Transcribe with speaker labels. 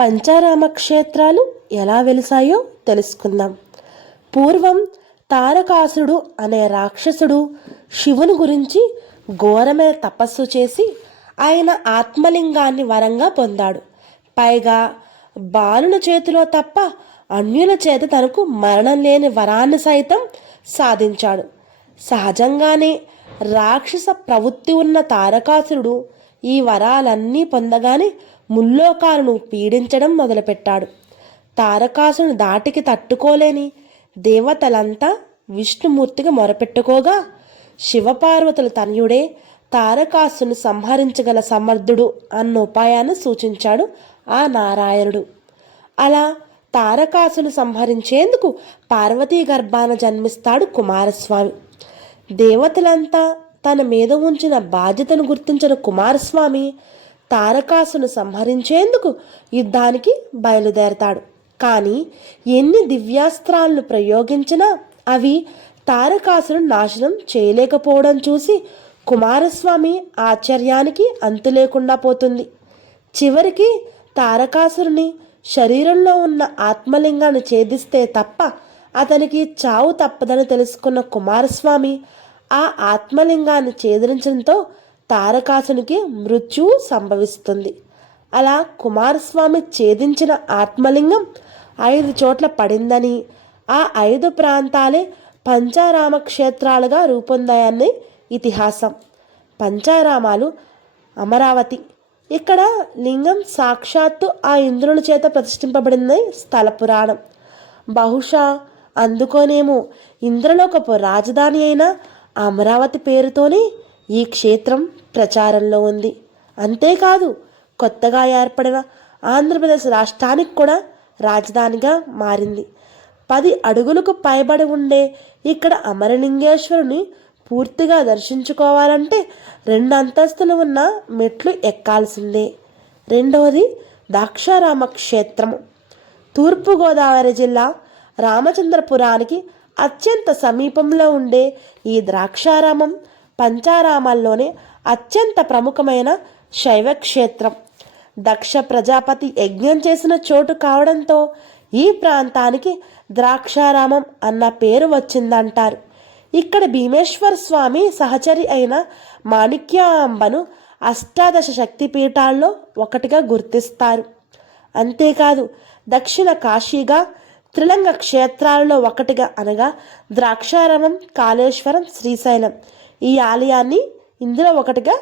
Speaker 1: పంచారామ క్షేత్రాలు ఎలా వెలిసాయో తెలుసుకుందాం. పూర్వం తారకాసుడు అనే రాక్షసుడు శివుని గురించి ఘోరమైన తపస్సు చేసి ఆయన ఆత్మలింగాన్ని వరంగా పొందాడు. పైగా బాలుని చేతిలో తప్ప అన్యుల చేత తనకు మరణం లేని వరాన్ని సైతం సాధించాడు. సహజంగానే రాక్షస ప్రవృత్తి ఉన్న తారకాసురుడు ఈ వరాలన్నీ పొందగానే ముల్లోకాలను పీడించడం మొదలుపెట్టాడు. తారకాసును దాటికి తట్టుకోలేని దేవతలంతా విష్ణుమూర్తిగా మొరపెట్టుకోగా శివపార్వతుల తనయుడే తారకాసును సంహరించగల సమర్థుడు అన్న ఉపాయాన్ని సూచించాడు ఆ నారాయణుడు. అలా తారకాసును సంహరించేందుకు పార్వతీ గర్భాన జన్మిస్తాడు కుమారస్వామి. దేవతలంతా తన మీద ఉంచిన బాధ్యతను గుర్తించిన కుమారస్వామి తారకాసును సంహరించేందుకు యుద్ధానికి బయలుదేరతాడు. కానీ ఎన్ని దివ్యాస్త్రాలను ప్రయోగించినా అవి తారకాసును నాశనం చేయలేకపోవడం చూసి కుమారస్వామి ఆశ్చర్యానికి అంతు లేకుండా పోతుంది. చివరికి తారకాసురుని శరీరంలో ఉన్న ఆత్మలింగాన్ని ఛేదిస్తే తప్ప అతనికి చావు తప్పదని తెలుసుకున్న కుమారస్వామి ఆ ఆత్మలింగాన్ని ఛేదించడంతో తారకాసునికి మృత్యువు సంభవిస్తుంది. అలా కుమారస్వామి ఛేదించిన ఆత్మలింగం ఐదు చోట్ల పడిందని ఆ ఐదు ప్రాంతాలే పంచారామ క్షేత్రాలుగా రూపొందాయని ఇతిహాసం. పంచారామాలు అమరావతి. ఇక్కడ లింగం సాక్షాత్తు ఆ ఇంద్రుని చేత ప్రతిష్ఠింపబడింది స్థల పురాణం. బహుశా అందుకోనేమో ఇంద్రలోకపు రాజధాని అయిన అమరావతి పేరుతోనే ఈ క్షేత్రం ప్రచారంలో ఉంది. అంతేకాదు కొత్తగా ఏర్పడిన ఆంధ్రప్రదేశ్ రాష్ట్రానికి కూడా రాజధానిగా మారింది. పది అడుగులకు పైబడి ఉండే ఇక్కడ అమరలింగేశ్వరుని పూర్తిగా దర్శించుకోవాలంటే రెండు అంతస్తులు ఉన్న మెట్లు ఎక్కాల్సిందే. రెండవది దాక్షారామ క్షేత్రము. తూర్పుగోదావరి జిల్లా రామచంద్రపురానికి అత్యంత సమీపంలో ఉండే ఈ ద్రాక్షారామం పంచారామాల్లోనే అత్యంత ప్రముఖమైన శైవ క్షేత్రం దక్ష ప్రజాపతి యజ్ఞం చేసిన చోటు కావడంతో ఈ ప్రాంతానికి ద్రాక్షారామం అన్న పేరు వచ్చిందంటారు. ఇక్కడ భీమేశ్వర స్వామి సహచరి అయిన మాణిక్యాంబను అష్టాదశ శక్తిపీఠాల్లో ఒకటిగా గుర్తిస్తారు. అంతేకాదు దక్షిణ కాశీగా త్రిలంగ క్షేత్రాలలో ఒకటిగా అనగా ద్రాక్షారామం కాళేశ్వరం శ్రీశైలం. ఈ ఆలయాన్ని ఇందులో ఒకటిగా